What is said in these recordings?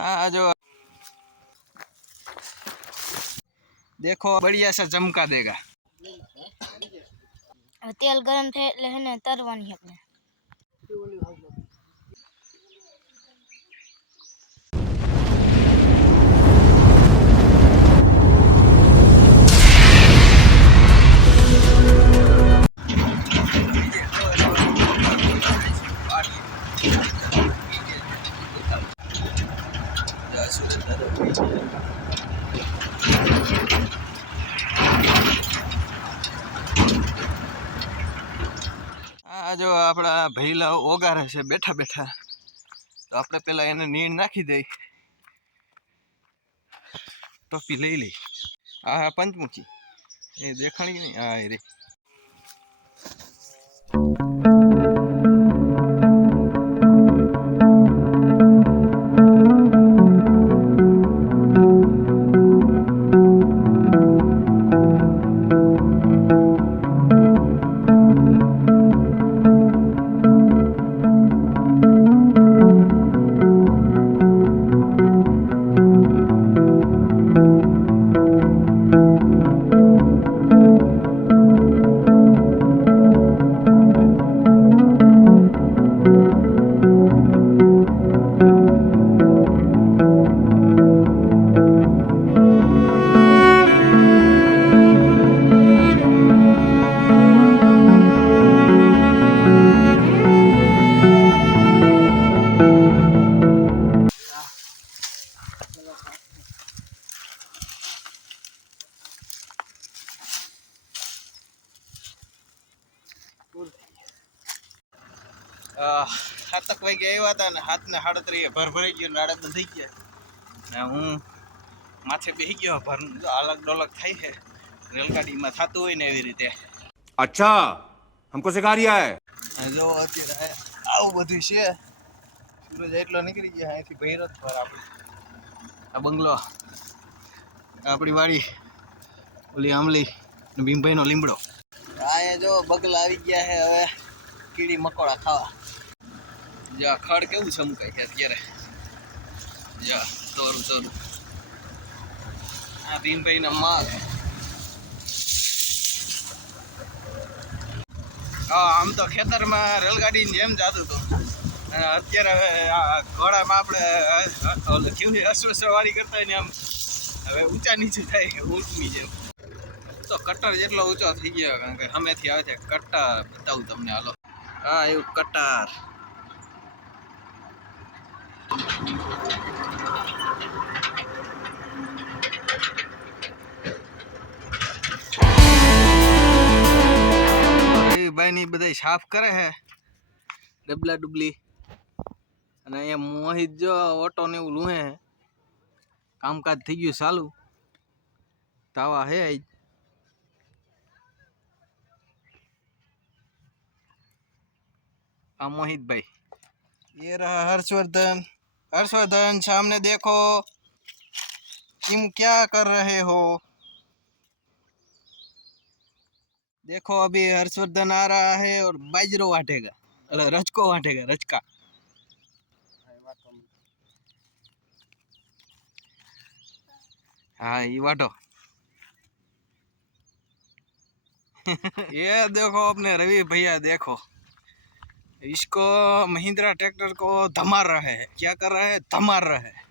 हाँ जो देखो बढ़िया सा चमका देगा। तेल गरम थे એટલે હે ને તરવાની આપણે આ જો આપણા ભૈલા ઓગારે છે બેઠા બેઠા, તો આપણે પેલા એને નીણ નાખી દઈ, ટોપી લઈ લઈ. હા પંચમુખી એ દેખાણી નહીં. હા રે હાથક વાગે આવ્યા હતા ને હાથને 37 ભરભરાઈ ગયો, નાડા બંધાઈ ગયા ને હું માથે બેસી ગયો. ભર અલગ ડોલક થાય છે રેલગાડીમાં થતું હોય ને એવી રીતે. अच्छा हमको सिखा रिया है। જો અત્યારે આવું બધું છે. સૂરજ એટલો નીકળી ગયા અહીંથી ભૈરત પર આપણે આ બંગલો, આપણી વાડી, ઓલી આમલી ને ભીમભાઈનો લીમડો. આ જો બગલા આવી ગયા છે હવે કીડી મકોડા ખાવા. જા ખડ કેવું ચમકાય છે અત્યારે. જા તોરું તોરું આ ભીમભાઈના માલ. આમ તો ખેતરમાં રેલગાડીની જેમ જાતું હતું, અત્યારે હવે આ ઘોડામાં આપણે કેવી અશ્વસવારી કરતા ને આમ હવે ઊંચા નીચે થાય ઊંટની જેમ. તો કટર જેટલો ઊંચો થઈ ગયો, કારણ કે સામેથી આવે છે કટાર. બતાવું તમને, હાલો. હા એવું કટાર. ભાઈ ની બધા સાફ કરે છે ડબલા ડુબલી, અને અહીંયા મોહિત જો ઓટો ને એવું લૂહે. કામકાજ થઈ ગયું ચાલુ, તાવા હે આજ. આ मोहित भाई, ये रहा हर्षवर्धन। हर्षवर्धन सामने देखो, तुम क्या कर रहे हो? देखो अभी हर्षवर्धन आ रहा है और बाजरो वाटेगा, अरे रचको वाटेगा, रचका। हाँ ये वाटो। ये देखो अपने रवि भैया, देखो इसको महिंद्रा ट्रैक्टर को धमार रहे हैं। क्या कर रहे हैं? धमार रहे हैं।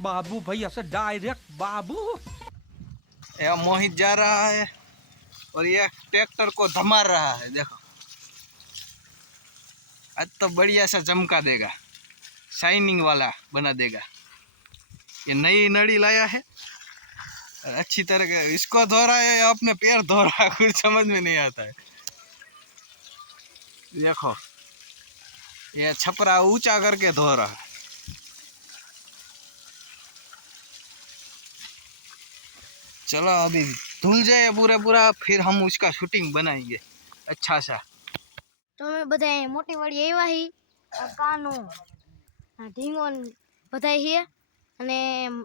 बाबू भैया से डायरेक्ट बाबू। यह मोहित जा रहा है और ये ट्रैक्टर को धमार रहा है। देखो आज तो बढ़िया सा चमका देगा, शाइनिंग वाला बना देगा। ये नई नड़ी लाया है अच्छी तरह के। इसको धो रहा है या अपने पैर धो रहा है, कुछ समझ में नहीं आता है। देखो ये छपरा ऊंचा करके धो रहा है। चलो अभी धुल जाए पूरा पूरा, फिर हम उसका शूटिंग बनाएंगे अच्छा सा। તો અમે બધા મોટી વાડી આવ્યા હી, કાનો ઢીંગો બધા હી, અને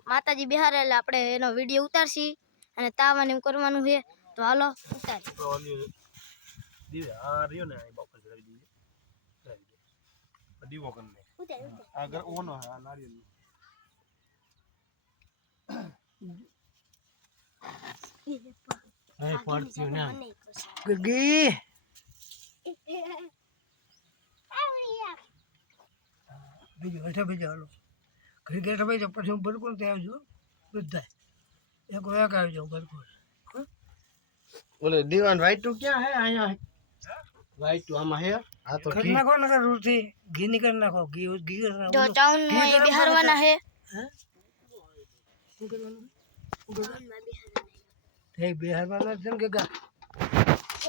માતાજી બિહાર એટલે આપણે એનો વિડીયો ઉતારશી અને તાવાને એમ કરવાનું છે. તો હાલો ઉતાર. દીવો કરીને આગળ ઓનો આ નારિયેલ હે પડતી ના ગગી બીજો હાલો ઘડી બેઠા બેઠા પછી હું બરકોણ ત્યાં આવજો બધા એક આવી જાઉં બરકોણ બોલે દીવાન વાઈટ ટુ ક્યાં હે અહીંયા વાઈટ ટુ આમાં હે હા તો ઘી નાખો ને રૂથી ઘી નીકળ નાખો ઘી જો ટાઉન માં એ બિહારવાના હે શું કરવાનું હે બિહારવાના છે કે ગા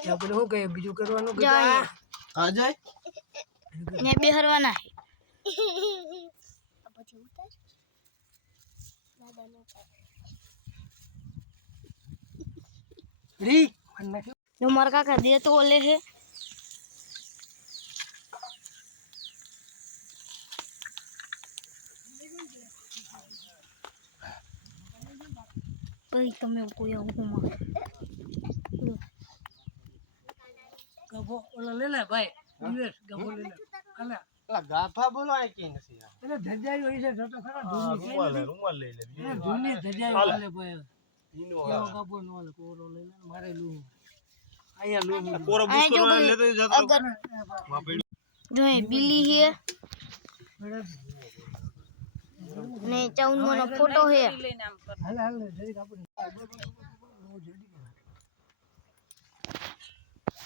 આપણે શું કહે બીજું કરવાનું કે આ જાય ને બિહારવાના હે રી જો મારા કાકા દે તો ઓલે હે પછી તમે કોઈ આવું ગભો ઓલા લે લે ભાઈ યુએસ ગભો લે લે અલા ગાફા બોલો આ કે નથી એટલે ધજાઈ હોય છે તો ખરા રૂમાલ લઈ લે ધૂની ધજાઈ વાલે ભાઈ ઈનો ગભો નો લે કોરો લઈ લે મારે લૂ આયા લૂ કોરો બુસ કરવા લે તો જતો જો એ બિલી હે ને ચાઉન નો ફોટો હે હાલ હાલ જરી આપણે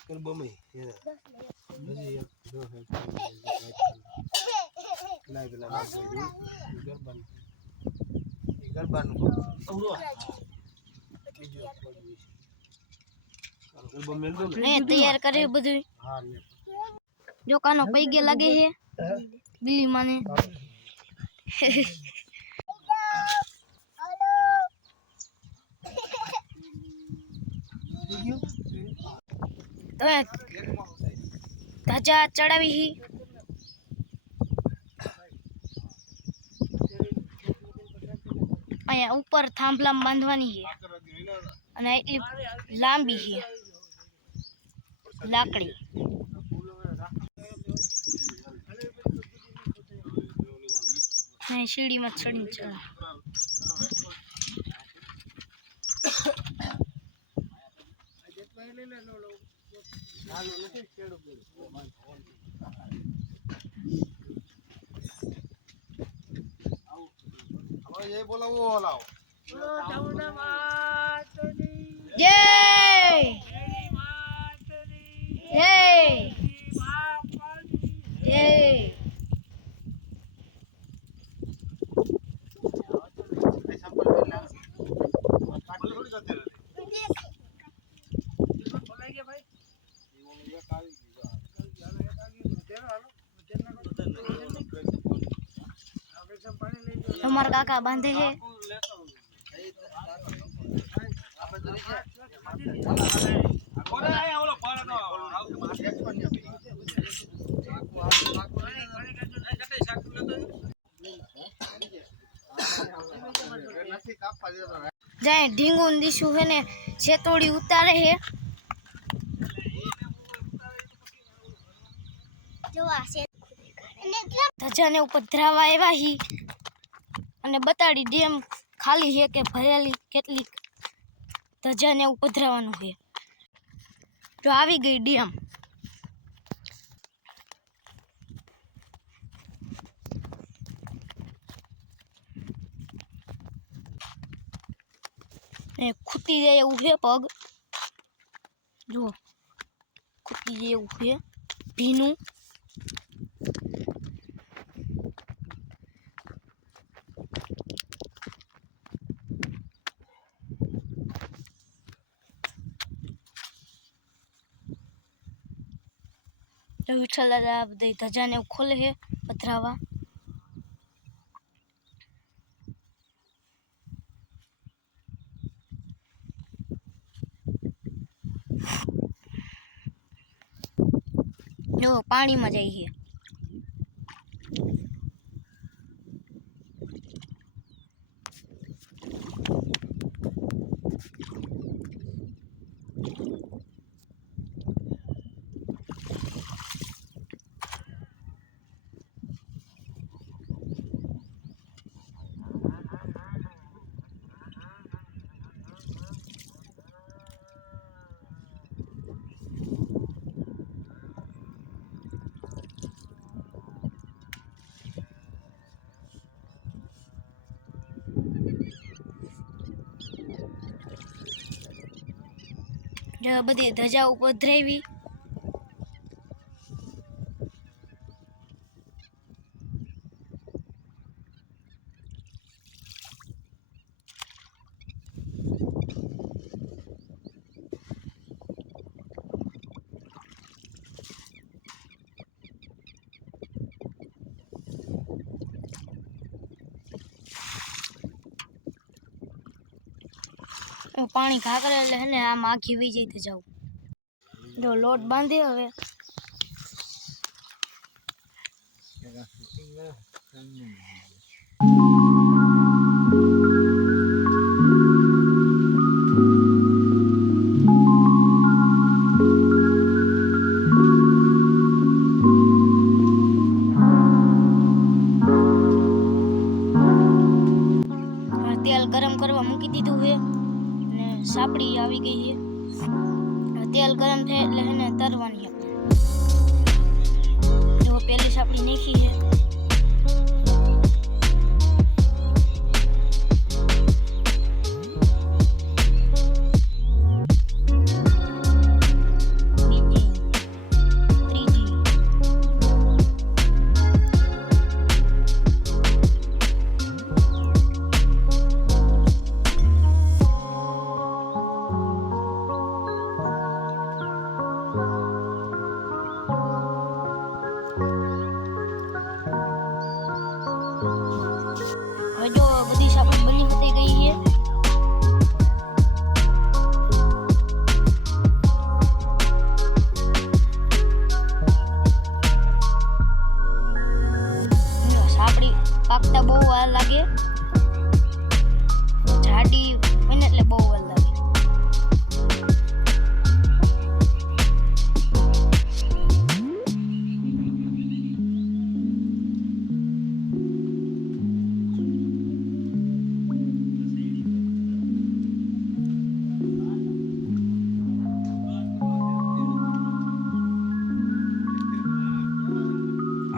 કર બમે હજી એક દો હે લાગ ગરબાનું અવરો બીજું મેલ દો ને તૈયાર કરે બધું હા જો કાનો પૈગે લાગે હે બિલી માને ધજા ચડાવી હી અહીંયા ઉપર થાંભલામાં બાંધવાની હે અને એટલી લાંબી હે લાકડી ને સીડીમાં ચડીને ચડા હવે એ બોલાવો લાવો જય જય જય हमारे काका बांधे है जाए ढींगू दिशु है ने छेतोड़ी उतारे है ધજાને ઉપદ્રાવા આવ્યા હી અને બતાડી ડેમ ખાલી છે કે ભરેલી કેટલીક ધજાને ઉપદ્રાવાનું છે જો આવી ગઈ ડેમ ને ખૂટી જાય એવું છે પગ જો ખૂટી જાય એવું છે ભીનું વિઠ્ઠલ દાદા બધી ધજાને ખોલે છે પધરાવા જો પાણીમાં જાય છે બધી ધજા ઉપર ધરાવી. પાણી ઘા કરે એટલે હે ને આમ આખી વી જઈ જાવ. જો લોટ બાંધી હવે તેલ ગરમ કરવા મૂકી દીધું છે અને સાપડી આવી ગઈ છે. તેલ ગરમ થાય એટલે એને તરવાની આપણે. જો પેલી સાપડી નાખી છે. બીજી, ત્રીજી, હવે જો બધી સાપડી બની થઈ ગઈ છે. સાપડી પાકતા બહુ વાર લાગે. જાડી બને એટલે બહુ વાર લાગે.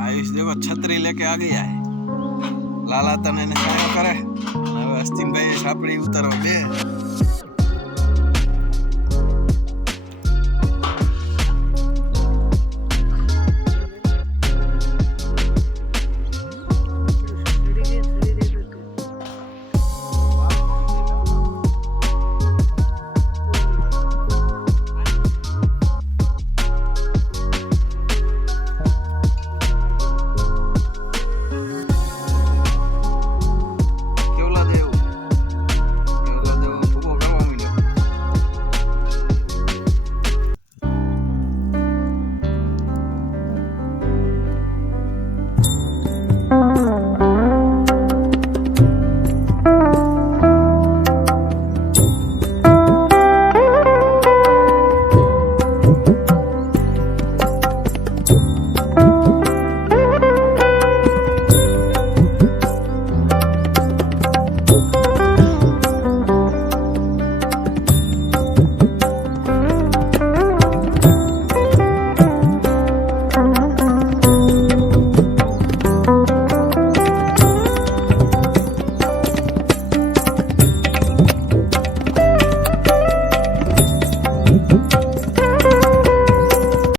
आयुष देखो छतरी लेके आ गया है. लाला तने ने छाया करे. હવે અસ્તિન ભાઈ સાપડી ઉતારવા બે